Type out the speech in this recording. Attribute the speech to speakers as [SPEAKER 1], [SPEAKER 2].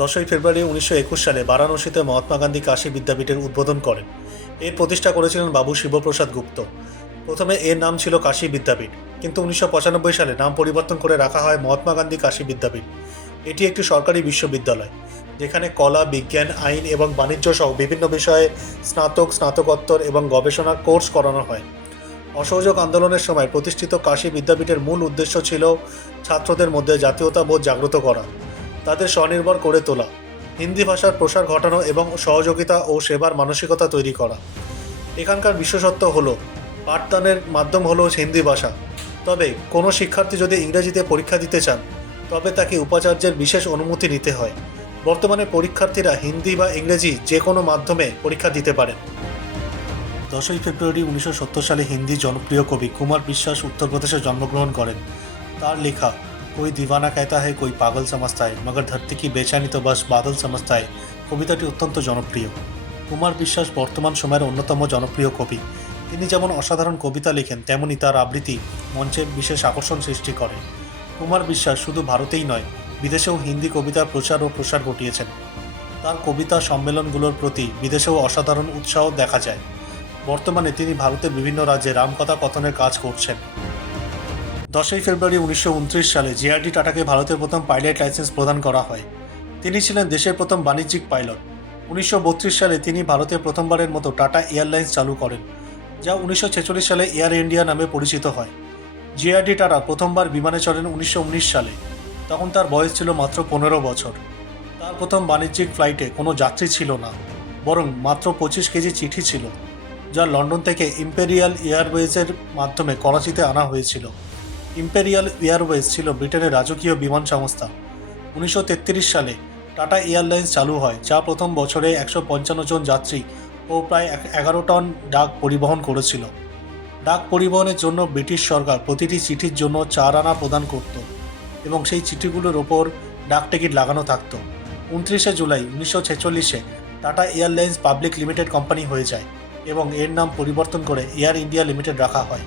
[SPEAKER 1] দশই ফেব্রুয়ারি উনিশশো একুশ সালে বারাণসীতে মহাত্মা গান্ধী কাশী বিদ্যাপীঠের উদ্বোধন করেন। এর প্রতিষ্ঠা করেছিলেন বাবু শিবপ্রসাদ গুপ্ত। প্রথমে এর নাম ছিল কাশী বিদ্যাপীঠ, কিন্তু উনিশশো পঁচানব্বই সালে নাম পরিবর্তন করে রাখা হয় মহাত্মা গান্ধী কাশী বিদ্যাপীঠ। এটি একটি সরকারি বিশ্ববিদ্যালয়, যেখানে কলা, বিজ্ঞান, আইন এবং বাণিজ্য সহ বিভিন্ন বিষয়ে স্নাতক, স্নাতকোত্তর এবং গবেষণার কোর্স করানো হয়। অসহযোগ আন্দোলনের সময় প্রতিষ্ঠিত কাশী বিদ্যাপীঠের মূল উদ্দেশ্য ছিল ছাত্রদের মধ্যে জাতীয়তাবোধ জাগ্রত করা। তাদের স্বনির্ভর করে তোলা, হিন্দি ভাষার প্রসার ঘটানো এবং সহযোগিতা ও সেবার মানসিকতা তৈরি করা। এখানকার বিশেষত্ব হলো, পাঠদানের মাধ্যম হলো হিন্দি ভাষা। তবে কোনো শিক্ষার্থী যদি ইংরেজিতে পরীক্ষা দিতে চান, তবে তাকে উপাচার্যের বিশেষ অনুমতি নিতে হয়। বর্তমানে পরীক্ষার্থীরা হিন্দি বা ইংরেজি যে কোনো মাধ্যমে পরীক্ষা দিতে পারেন। দশই ফেব্রুয়ারি উনিশশো সত্তর সালে হিন্দি জনপ্রিয় কবি কুমার বিশ্বাস উত্তরপ্রদেশে জন্মগ্রহণ করেন। তার লেখা कोई दीवाना कहता है कोई पागल समझता है मगर धरती की बेचैनी तो बस बादल समझता है কবিতাটি অত্যন্ত জনপ্রিয় কুমার বিশ্বাস বর্তমান সময়ের অন্যতম জনপ্রিয় কবি তিনি যেমন অসাধারণ কবিতা লেখেন তেমনি তার আবৃত্তি মঞ্চে বিশেষ আকর্ষণ সৃষ্টি করে কুমার বিশ্বাস শুধু ভারতেই নয় বিদেশেও হিন্দি কবিতার প্রচার ও প্রসার ঘটিয়েছেন তার কবিতা সম্মেলনগুলোর প্রতি বিদেশেও অসাধারণ উৎসাহ দেখা যায় বর্তমানে তিনি ভারতের বিভিন্ন রাজ্যে রামকথা কথনের কাজ করছেন দশই ফেব্রুয়ারি উনিশশো উনত্রিশ সালে জেআরডি টাটাকে ভারতের প্রথম পাইলট লাইসেন্স প্রদান করা হয়। তিনি ছিলেন দেশের প্রথম বাণিজ্যিক পাইলট। উনিশশো বত্রিশ সালে তিনি ভারতে প্রথমবারের মতো টাটা এয়ারলাইন্স চালু করেন, যা উনিশশো ছেচল্লিশ সালে এয়ার ইন্ডিয়া নামে পরিচিত হয়। জেআরডি টাটা প্রথমবার বিমানে চড়েন উনিশশো উনিশ সালে। তখন তার বয়স ছিল মাত্র পনেরো বছর। তার প্রথম বাণিজ্যিক ফ্লাইটে কোনো যাত্রী ছিল না, বরং মাত্র পঁচিশ কেজি চিঠি ছিল, যা লন্ডন থেকে ইম্পেরিয়াল এয়ারওয়েজের মাধ্যমে করাচিতে আনা হয়েছিল। ইম্পেরিয়াল এয়ারওয়েজ ছিল ব্রিটেনের রাজকীয় বিমান সংস্থা। উনিশশো তেত্রিশ সালে টাটা এয়ারলাইন্স চালু হয়, যা প্রথম বছরে একশো পঞ্চান্ন জন যাত্রী ও প্রায় এগারো টন ডাক পরিবহন করেছিল। ডাক পরিবহনের জন্য ব্রিটিশ সরকার প্রতিটি চিঠির জন্য চার আনা প্রদান করত এবং সেই চিঠিগুলোর ওপর ডাক টিকিট লাগানো থাকতো। উনত্রিশে জুলাই উনিশশো ছেচল্লিশে Tata airlines public limited company হয়ে যায় এবং এর নাম পরিবর্তন করে এয়ার ইন্ডিয়া লিমিটেড রাখা হয়।